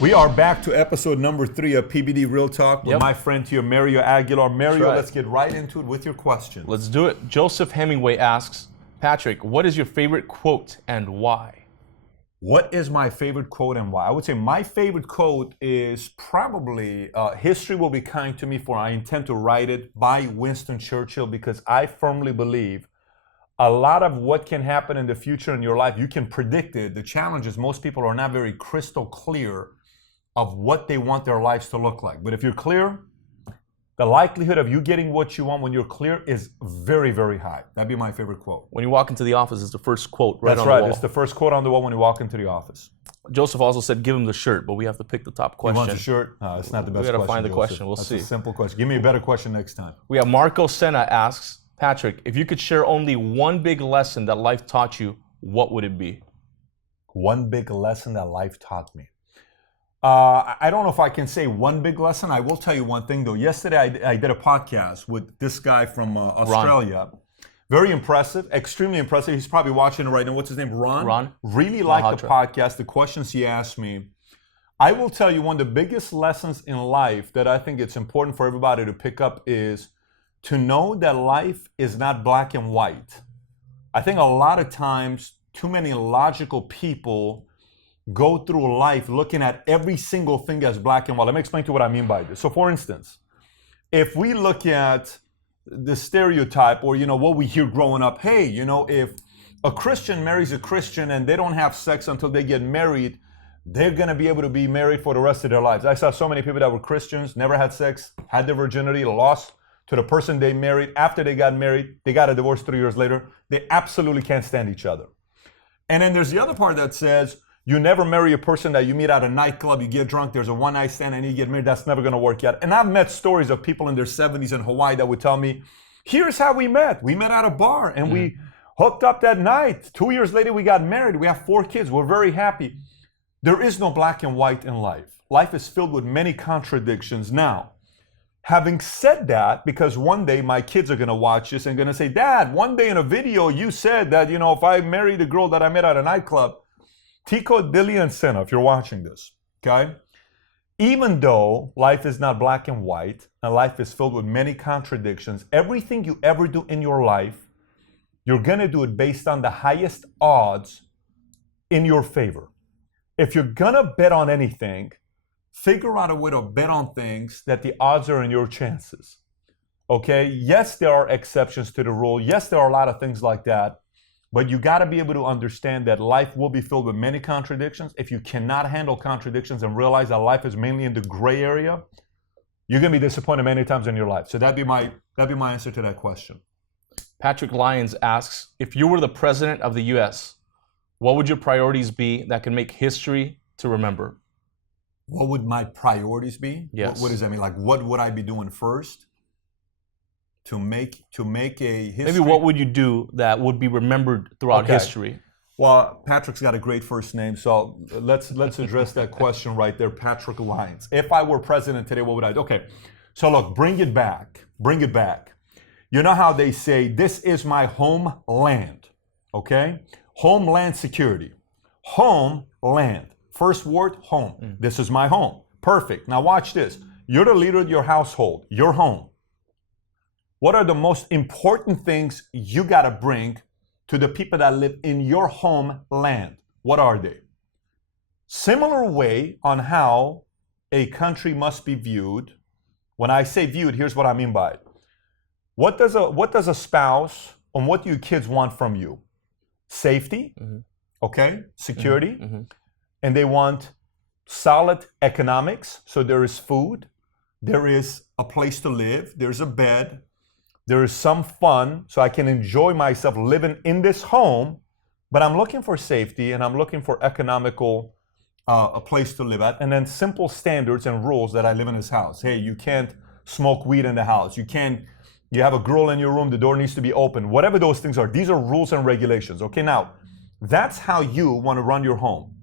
We are back to episode number 3 of PBD Real Talk with my friend here, Mario Aguilar. Mario, let's get right into it with your question. Let's do it. Joseph Hemingway asks, Patrick, what is your favorite quote and why? What is my favorite quote and why? I would say my favorite quote is probably "History will be kind to me, for I intend to write it," by Winston Churchill, because I firmly believe a lot of what can happen in the future in your life, you can predict it. The challenge is most people are not very crystal clear of what they want their lives to look like. But if you're clear, the likelihood of you getting what you want when you're clear is very, very high. That'd be my favorite quote. When you walk into the office, it's the first quote right on the wall. That's right. It's the first quote on the wall when you walk into the office. Joseph also said, give him the shirt, but we have to pick the top question. You want the shirt? It's not the best question. We got to find the question. We'll That's see. a simple question. Give me a better question next time. We have Marco Senna asks, Patrick, if you could share only one big lesson that life taught you, what would it be? One big lesson that life taught me. I don't know if I can say one big lesson. I will tell you one thing, though. Yesterday, I did a podcast with this guy from Australia. Ron. Very impressive, extremely impressive. He's probably watching it right now. What's his name? Ron? Ron. Really liked the podcast, the questions he asked me. I will tell you one of the biggest lessons in life that I think it's important for everybody to pick up is to know that life is not black and white. I think a lot of times, too many logical people go through life looking at every single thing as black and white. Let me explain to you what I mean by this. So for instance, if we look at the stereotype or, what we hear growing up, hey, if a Christian marries a Christian and they don't have sex until they get married, they're going to be able to be married for the rest of their lives. I saw so many people that were Christians, never had sex, had their virginity, lost to the person they married. After they got married, they got a divorce 3 years later. They absolutely can't stand each other. And then there's the other part that says, you never marry a person that you meet at a nightclub, you get drunk, there's a one-night stand, and you get married. That's never going to work out. And I've met stories of people in their 70s in Hawaii that would tell me, here's how we met. We met at a bar, and we hooked up that night. 2 years later, we got married. We have 4 kids. We're very happy. There is no black and white in life. Life is filled with many contradictions. Now, having said that, because one day my kids are going to watch this and going to say, Dad, one day in a video you said that, if I married a girl that I met at a nightclub, Tico, Dilly, and Senna, if you're watching this, okay? Even though life is not black and white, and life is filled with many contradictions, everything you ever do in your life, you're going to do it based on the highest odds in your favor. If you're going to bet on anything, figure out a way to bet on things that the odds are in your chances, okay? Yes, there are exceptions to the rule. Yes, there are a lot of things like that. But you got to be able to understand that life will be filled with many contradictions. If you cannot handle contradictions and realize that life is mainly in the gray area, you're going to be disappointed many times in your life. So that'd be my answer to that question. Patrick Lyons asks, if you were the president of the U.S., what would your priorities be that can make history to remember? What would my priorities be? Yes. What does that mean? Like, what would I be doing first? To make a history. Maybe what would you do that would be remembered throughout history? Well, Patrick's got a great first name, so let's address that question right there, Patrick Lyons. If I were president today, what would I do? Okay, so look, bring it back. You know how they say, this is my homeland, okay? Homeland security. Homeland. First word, home. This is my home. Perfect. Now watch this. You're the leader of your household, your home. What are the most important things you got to bring to the people that live in your homeland? What are they? Similar way on how a country must be viewed. When I say viewed, here's what I mean by it. What does a spouse and what do your kids want from you? Safety, okay, security, and they want solid economics. So there is food, there is a place to live, there's a bed, there is some fun, so I can enjoy myself living in this home, but I'm looking for safety and I'm looking for economical, a place to live at, and then simple standards and rules that I live in this house. Hey, you can't smoke weed in the house. You have a girl in your room, the door needs to be open. Whatever those things are, these are rules and regulations. Okay, now, that's how you want to run your home.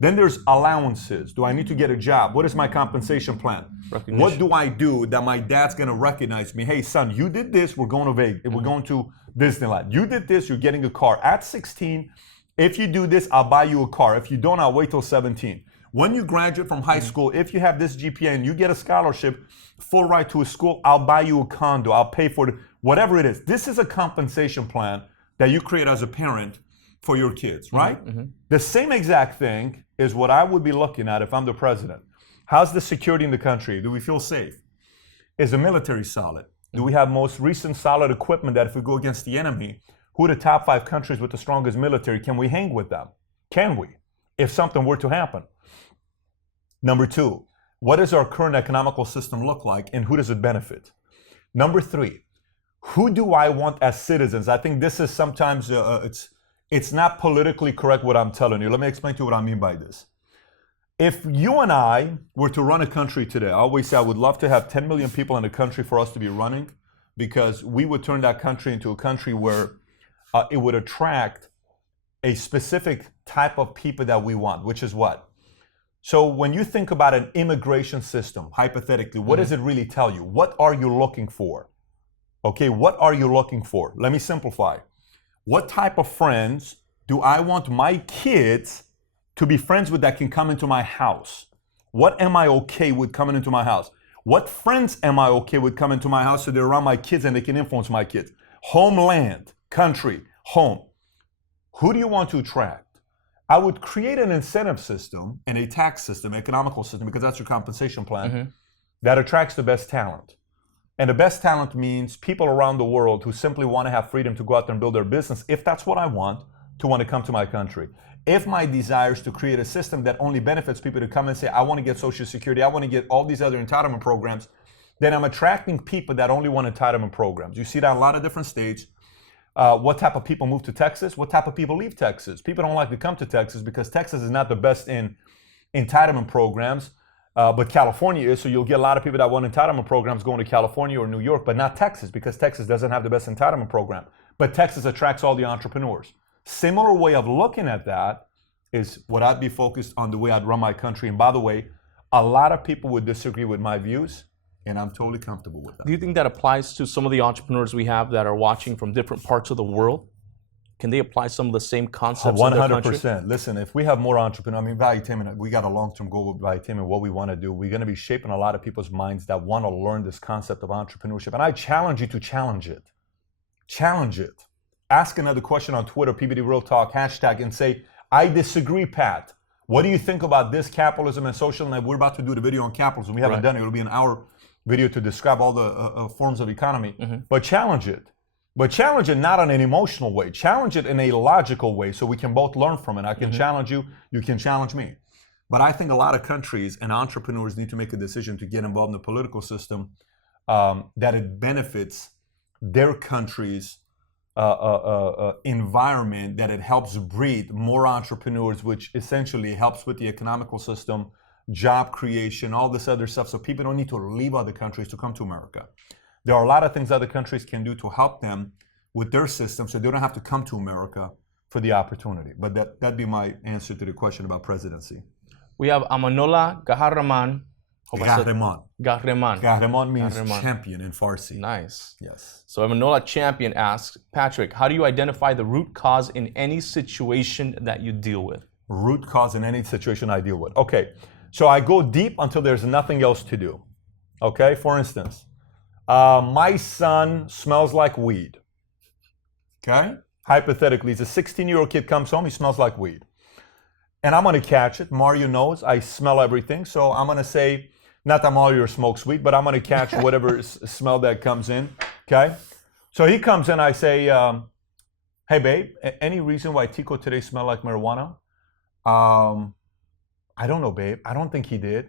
Then there's allowances. Do I need to get a job? What is my compensation plan? What do I do that my dad's going to recognize me? Hey, son, you did this. We're going to Vegas. We're going to Disneyland. You did this. You're getting a car. At 16, if you do this, I'll buy you a car. If you don't, I'll wait till 17. When you graduate from high school, if you have this GPA and you get a scholarship, full right to a school, I'll buy you a condo, I'll pay for it, whatever it is. This is a compensation plan that you create as a parent for your kids, right? The same exact thing is what I would be looking at if I'm the president. How's the security in the country? Do we feel safe? Is the military solid? Do we have most recent solid equipment that if we go against the enemy, who are the top 5 countries with the strongest military? Can we hang with them? Can we? If something were to happen. Number 2, what does our current economical system look like and who does it benefit? Number 3, who do I want as citizens? I think this is sometimes, it's not politically correct what I'm telling you. Let me explain to you what I mean by this. If you and I were to run a country today, I always say I would love to have 10 million people in the country for us to be running, because we would turn that country into a country where it would attract a specific type of people that we want, which is what? So when you think about an immigration system, hypothetically, what does it really tell you? What are you looking for? Okay, what are you looking for? Let me simplify. What type of friends do I want my kids to be friends with that can come into my house? What am I okay with coming into my house? What friends am I okay with coming to my house so they're around my kids and they can influence my kids? Homeland, country, home. Who do you want to attract? I would create an incentive system and a tax system, economical system, because that's your compensation plan, that attracts the best talent. And the best talent means people around the world who simply want to have freedom to go out there and build their business, if that's what I want, to want to come to my country. If my desire is to create a system that only benefits people to come and say, I want to get Social Security, I want to get all these other entitlement programs, then I'm attracting people that only want entitlement programs. You see that in a lot of different states. What type of people move to Texas? What type of people leave Texas? People don't like to come to Texas because Texas is not the best in entitlement programs, but California is, so you'll get a lot of people that want entitlement programs going to California or New York, but not Texas, because Texas doesn't have the best entitlement program. But Texas attracts all the entrepreneurs. Similar way of looking at that is what I'd be focused on the way I'd run my country. And by the way, a lot of people would disagree with my views, and I'm totally comfortable with that. Do you think that applies to some of the entrepreneurs we have that are watching from different parts of the world? Can they apply some of the same concepts in their country? 100%. Listen, if we have more entrepreneurs, I mean, Valuetainment, we got a long-term goal with Valuetainment, what we want to do. We're going to be shaping a lot of people's minds that want to learn this concept of entrepreneurship. And I challenge you to challenge it. Challenge it. Ask another question on Twitter, PBD Real Talk, hashtag, and say, I disagree, Pat. What do you think about this capitalism and social? And we're about to do the video on capitalism. We haven't done it. It'll be an hour video to describe all the forms of economy. But challenge it. But challenge it not in an emotional way. Challenge it in a logical way so we can both learn from it. I can challenge you, you can challenge me. But I think a lot of countries and entrepreneurs need to make a decision to get involved in the political system that it benefits their country's environment, that it helps breed more entrepreneurs, which essentially helps with the economical system, job creation, all this other stuff. So people don't need to leave other countries to come to America. There are a lot of things other countries can do to help them with their system so they don't have to come to America for the opportunity. But that'd be my answer to the question about presidency. We have Amanola Gahraman. Gahraman means champion in Farsi. Nice. Yes. So Amanola Champion asks, Patrick, how do you identify the root cause in any situation that you deal with? Root cause in any situation I deal with. Okay. So I go deep until there's nothing else to do. Okay. For instance, my son smells like weed. Okay. Hypothetically, he's a 16-year-old kid, comes home, he smells like weed. And I'm going to catch it. Mario knows I smell everything. So I'm going to say, not that Mario smokes weed, but I'm going to catch whatever smell that comes in. Okay. So he comes in, I say, hey, babe, any reason why Tico today smelled like marijuana? I don't know, babe. I don't think he did.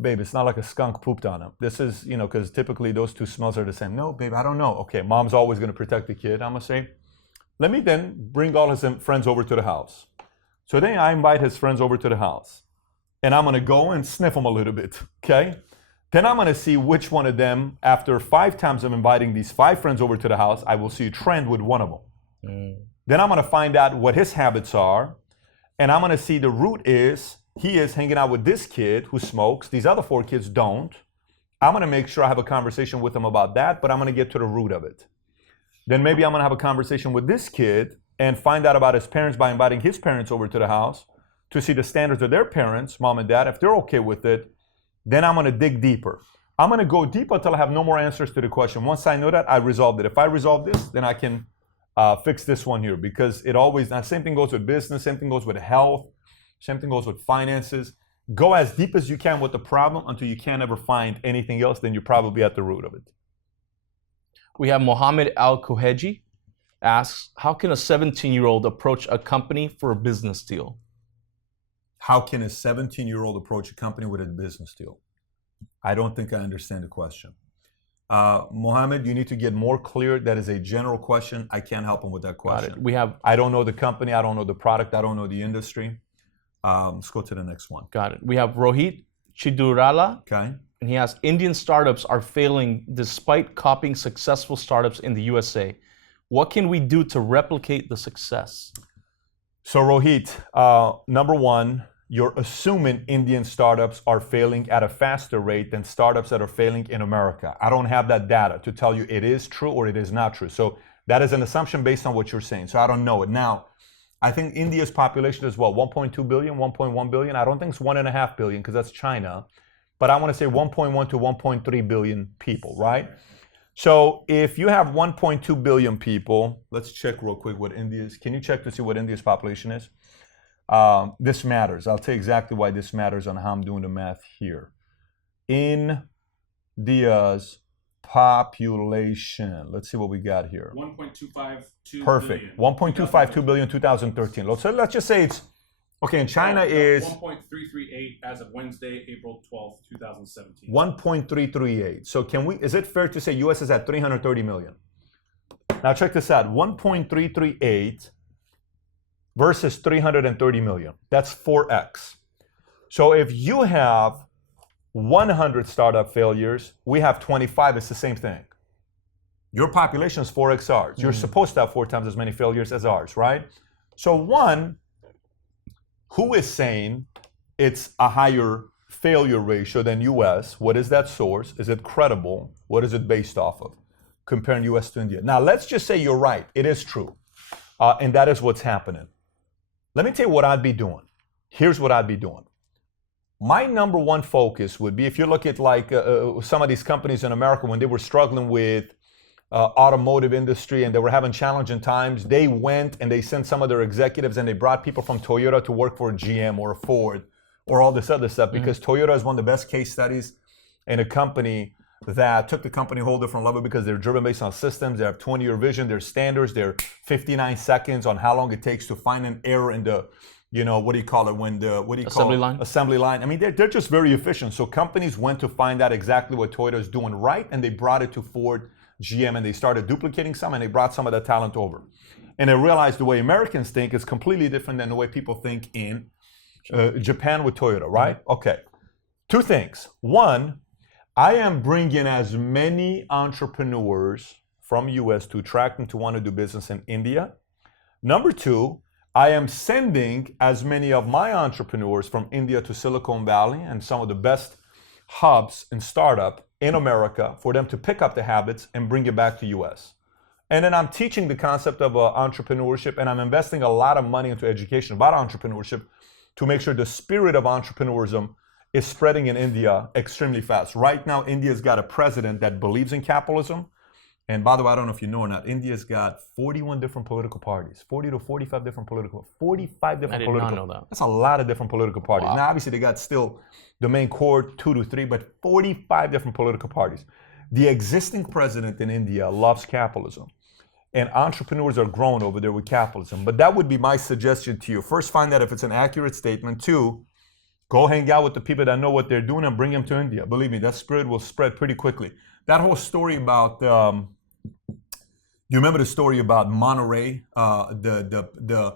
Babe, it's not like a skunk pooped on him. This is, because typically those two smells are the same. No, babe, I don't know. Okay, mom's always going to protect the kid. I'm going to say, let me then bring all his friends over to the house. So then I invite his friends over to the house. And I'm going to go and sniff them a little bit, okay? Then I'm going to see which one of them, after 5 times of inviting these 5 friends over to the house, I will see a trend with one of them. Then I'm going to find out what his habits are. And I'm going to see the root is, he is hanging out with this kid who smokes. These other 4 kids don't. I'm going to make sure I have a conversation with him about that, but I'm going to get to the root of it. Then maybe I'm going to have a conversation with this kid and find out about his parents by inviting his parents over to the house. to see the standards of their parents, mom and dad. If they're okay with it, then I'm going to dig deeper. I'm going to go deeper until I have no more answers to the question. Once I know that, I resolved it. If I resolve this, then I can fix this one here, because it always, now same thing goes with business, same thing goes with health, same thing goes with finances. Go as deep as you can with the problem until you can't ever find anything else, then you're probably at the root of it. We have Mohammed Al-Koheji asks, how can a 17-year-old approach a company for a business deal? How can a 17-year-old approach a company with a business deal? I don't think I understand the question. Mohammed, you need to get more clear. That is a general question. I can't help him with that question. I don't know the company. I don't know the product. I don't know the industry. Let's go to the next one. Got it. We have Rohit Chidurala. Okay. And he asks, Indian startups are failing despite copying successful startups in the USA. What can we do to replicate the success? So Rohit, number one, you're assuming Indian startups are failing at a faster rate than startups that are failing in America. I don't have that data to tell you it is true or it is not true. So that is an assumption based on what you're saying. So I don't know it. Now, I think India's population is what, 1.2 billion, 1.1 billion? I don't think it's 1.5 billion because that's China. But I want to say 1.1 to 1.3 billion people, right? So if you have 1.2 billion people, let's check real quick what India's, can you check to see what India's population is? This matters. I'll tell you exactly why this matters on how I'm doing the math here. India's population. Let's see what we got here. 1.252 Perfect. billion. 1.252 billion 2013. So let's just say it's, okay, and China is 1.338 as of Wednesday, April 12th, 2017. 1.338. So can we, is it fair to say US is at 330 million? Now check this out. 1.338 versus 330 million. That's 4x. So if you have 100 startup failures, we have 25. It's the same thing. Your population is 4x ours. You're supposed to have 4 times as many failures as ours, right? So one, who is saying it's a higher failure ratio than US? What is that source? Is it credible? What is it based off of? Comparing US to India. Now, let's just say you're right. It is true. And that is what's happening. Let me tell you what I'd be doing. Here's what I'd be doing. My number one focus would be, if you look at like some of these companies in America, when they were struggling with automotive industry and they were having challenging times, they went and they sent some of their executives and they brought people from Toyota to work for a GM or a Ford or all this other stuff, because Toyota is one of the best case studies in a company that took the company a whole different level, because they're driven based on systems. They have 20-year vision, their standards, they're 59 seconds on how long it takes to find an error in the, you know, what do you call it? When the, what do you call it? Line. Assembly line. I mean, they're just very efficient. So companies went to find out exactly what Toyota is doing right, and they brought it to Ford, GM, and they started duplicating some, and they brought some of that talent over. And they realized the way Americans think is completely different than the way people think in Japan with Toyota, right? Okay. 2 things. One, I am bringing as many entrepreneurs from US to attract them to want to do business in India. Number 2, I am sending as many of my entrepreneurs from India to Silicon Valley and some of the best hubs in startup in America for them to pick up the habits and bring it back to US. And then I'm teaching the concept of entrepreneurship, and I'm investing a lot of money into education about entrepreneurship to make sure the spirit of entrepreneurism is spreading in India extremely fast. Right now, India's got a president that believes in capitalism. And by the way, I don't know if you know or not, India's got 41 different political parties, 40 to 45 different political, 45 different political. I did not know that. That's a lot of different political parties. Wow. Now, obviously, they got still the main core, 2 to 3, but 45 different political parties. The existing president in India loves capitalism. And entrepreneurs are growing over there with capitalism. But that would be my suggestion to you. First, find out if it's an accurate statement. 2, go hang out with the people that know what they're doing and bring them to India. Believe me, that spirit will spread pretty quickly. That whole story about, you remember the story about Monterey? The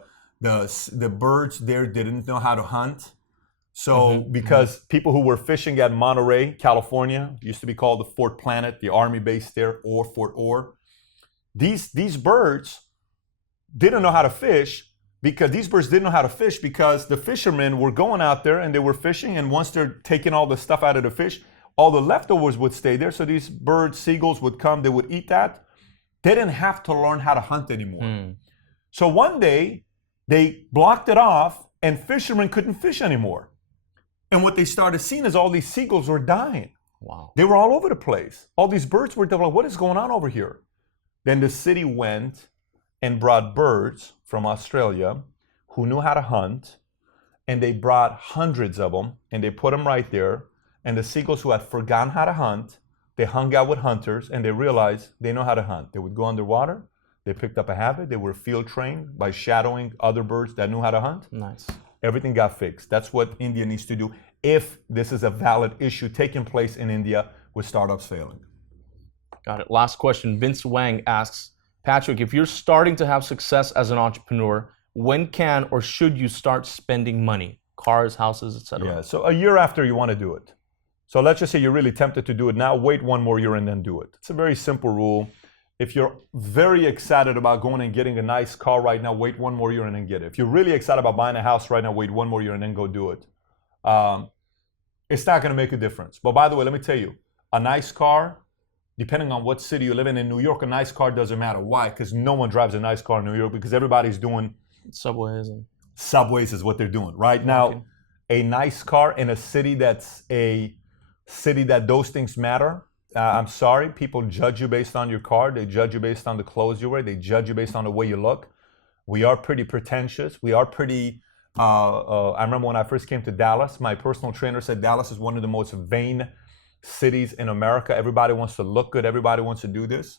birds there didn't know how to hunt. So because people who were fishing at Monterey, California, used to be called the Fort Planet, the army base there, or Fort Orr. These birds didn't know how to fish, because these birds didn't know how to fish because the fishermen were going out there and they were fishing, and once they're taking all the stuff out of the fish, all the leftovers would stay there. So these birds, seagulls would come, they would eat that. They didn't have to learn how to hunt anymore. So one day they blocked it off and fishermen couldn't fish anymore. And what they started seeing is all these seagulls were dying. Wow. They were all over the place. All these birds were like, what is going on over here? Then the city went and brought birds from Australia who knew how to hunt, and they brought hundreds of them, and they put them right there. And the seagulls who had forgotten how to hunt, they hung out with hunters, and they realized they know how to hunt. They would go underwater. They picked up a habit. They were field trained by shadowing other birds that knew how to hunt. Nice. Everything got fixed. That's what India needs to do if this is a valid issue taking place in India with startups failing. Got it. Last question. Vince Wang asks, Patrick, if you're starting to have success as an entrepreneur, when can or should you start spending money? Cars, houses, etc. Yeah, so a year after you want to do it. So let's just say you're really tempted to do it now, wait one more year and then do it. It's a very simple rule. If you're very excited about going and getting a nice car right now, wait one more year and then get it. If you're really excited about buying a house right now, wait one more year and then go do it. It's not going to make a difference. But by the way, let me tell you, a nice car, depending on what city you live in New York, a nice car doesn't matter. Why? Because no one drives a nice car in New York because everybody's doing subways is what they're doing. Right now, a nice car in a city that's a city that those things matter. I'm sorry, people judge you based on your car. They judge you based on the clothes you wear. They judge you based on the way you look. We are pretty pretentious. We are pretty, I remember when I first came to Dallas, my personal trainer said Dallas is one of the most vain cities in America. Everybody wants to look good. Everybody wants to do this.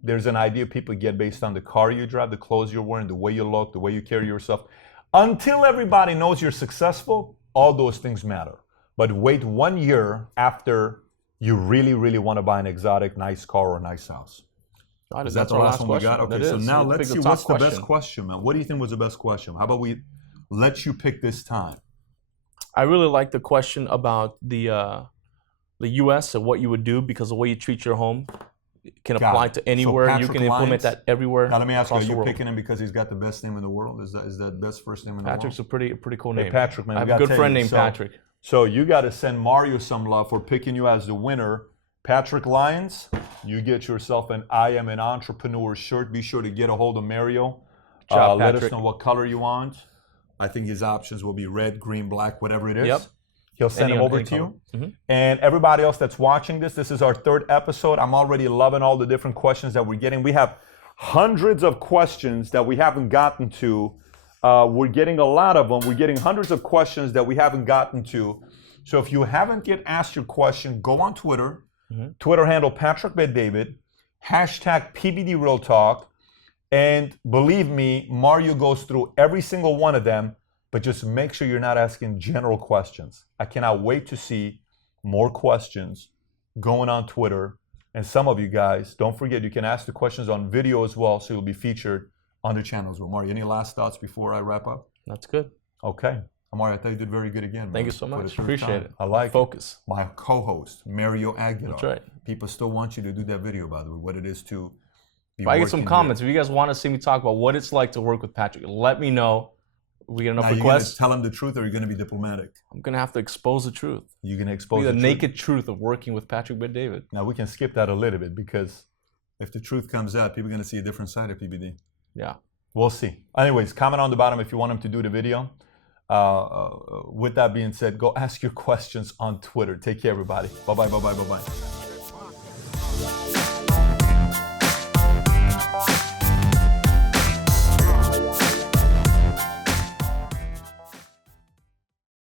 There's an idea people get based on the car you drive, the clothes you're wearing, the way you look, the way you carry yourself. Until everybody knows you're successful, all those things matter. But wait 1 year after you really, really want to buy an exotic, nice car or a nice house. Is that the last one we got? Okay, so now let's see what's the best question, man. What do you think was the best question? How about we let you pick this time? I really like the question about the U.S. and what you would do because the way you treat your home can apply to anywhere. So you can implement that everywhere. Now let me ask you: are you picking him because he's got the best name in the world? Is that best first name in the world? Patrick's a pretty cool name. Hey, Patrick, man, I have a good friend named Patrick. So you got to send Mario some love for picking you as the winner. Patrick Lyons, you get yourself an I Am an Entrepreneur shirt. Be sure to get a hold of Mario. Let us know what color you want. I think his options will be red, green, black, whatever it is. Yep. He'll send them over to you. Mm-hmm. And everybody else that's watching this is our third episode. I'm already loving all the different questions that we're getting. We have hundreds of questions that we haven't gotten to. We're getting a lot of them. We're getting hundreds of questions that we haven't gotten to. So if you haven't yet asked your question, go on Twitter. Mm-hmm. Twitter handle Patrick Bet-David, hashtag PBD Real Talk. And believe me, Mario goes through every single one of them, but just make sure you're not asking general questions. I cannot wait to see more questions going on Twitter. And some of you guys, don't forget, you can ask the questions on video as well, so you'll be featured on the channel as well. Mario, any last thoughts before I wrap up? That's good. Okay. Mario, I thought you did very good again. Thank you so much. Appreciate it. I like focus. My co-host, Mario Aguilar. That's right. People still want you to do that video, by the way, what it is to be if I get some comments, if you guys want to see me talk about what it's like to work with Patrick, let me know. We get enough requests. Are you going to tell him the truth or are you going to be diplomatic? I'm going to have to expose the truth. You're going to expose the naked truth of working with Patrick Bet-David. Now, we can skip that a little bit because if the truth comes out, people are going to see a different side of PBD. Yeah. We'll see. Anyways, comment on the bottom if you want him to do the video. With that being said, go ask your questions on Twitter. Take care, everybody. Bye-bye, bye-bye, bye-bye.